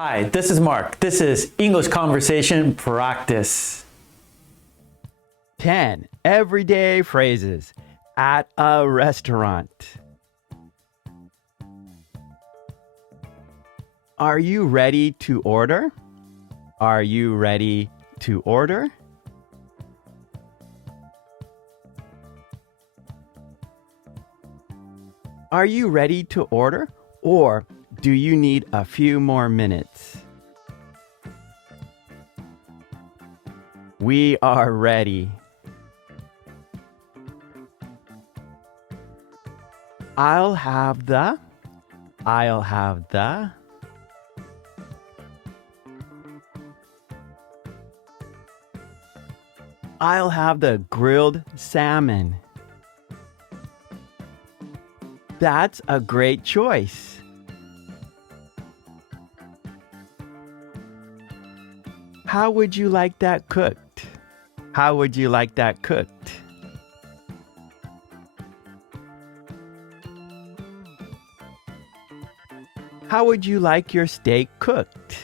Hi, this is Mark. This is English Conversation Practice. 10 everyday phrases at a restaurant. Are you ready to order? Are you ready to order? Are you ready to order, or do you need a few more minutes? We are ready. I'll have the. I'll have the. I'll have the grilled salmon. That's a great choice. How would you like that cooked? How would you like that cooked? How would you like your steak cooked?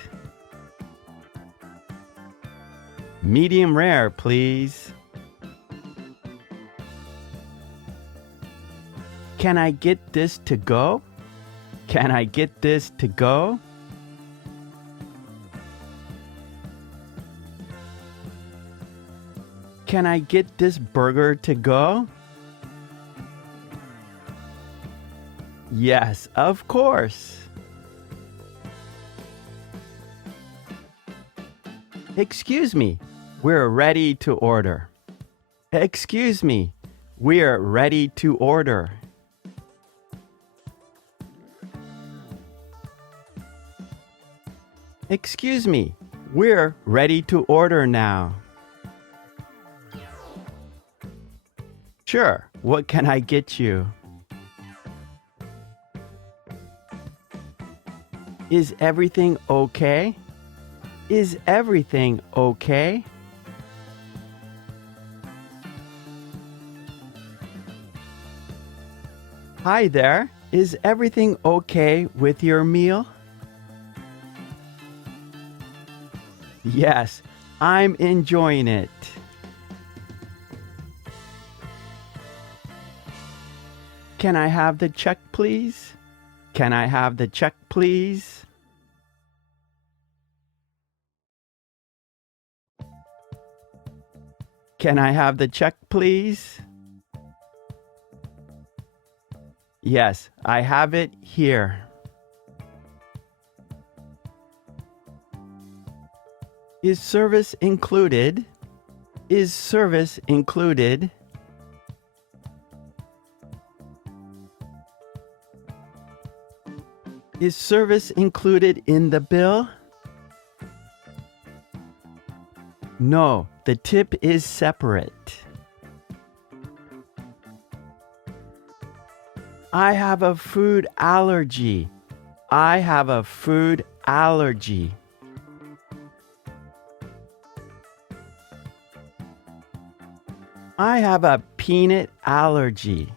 Medium rare, please. Can I get this to go? Can I get this to go? Can I get this burger to go? Yes, of course. Excuse me, we're ready to order. Excuse me, we're ready to order. Excuse me, we're ready to order now. Sure, what can I get you? Is everything okay? Is everything okay? Hi there, is everything okay with your meal? Yes, I'm enjoying it. Can I have the check, please? Can I have the check, please? Can I have the check, please? Yes, I have it here. Is service included? Is service included? Is service included in the bill? No, the tip is separate. I have a food allergy. I have a food allergy. I have a peanut allergy.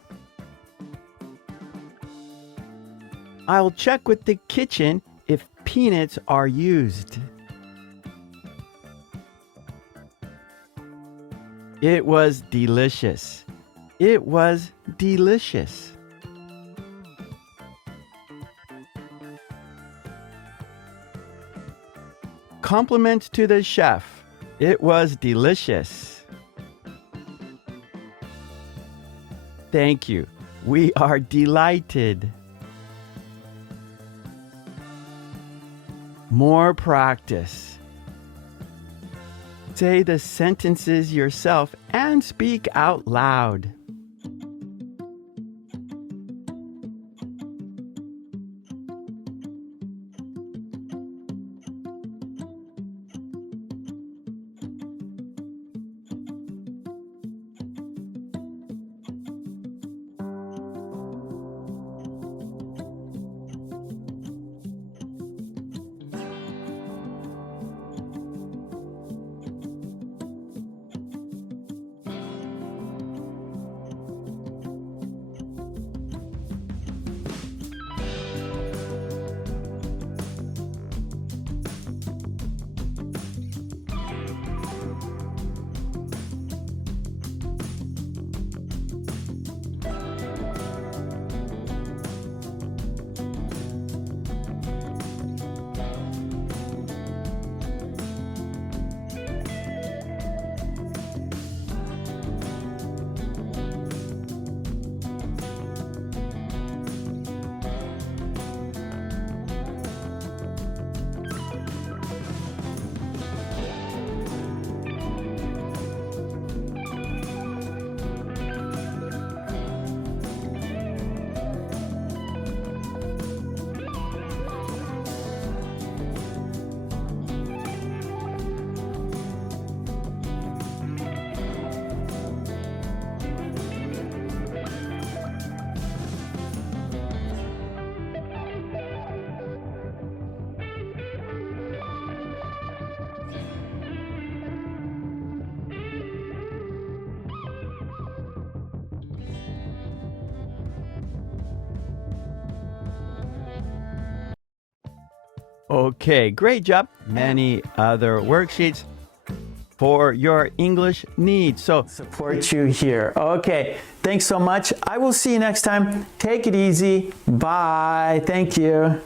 I'll check with the kitchen if peanuts are used. It was delicious. It was delicious. Compliments to the chef. It was delicious. Thank you. We are delighted. More practice. Say the sentences yourself and speak out loud. Okay, great job. Many other worksheets for your English needs. So Support you here. Okay, thanks so much. I will see you next time. Take it easy. Bye. Thank you.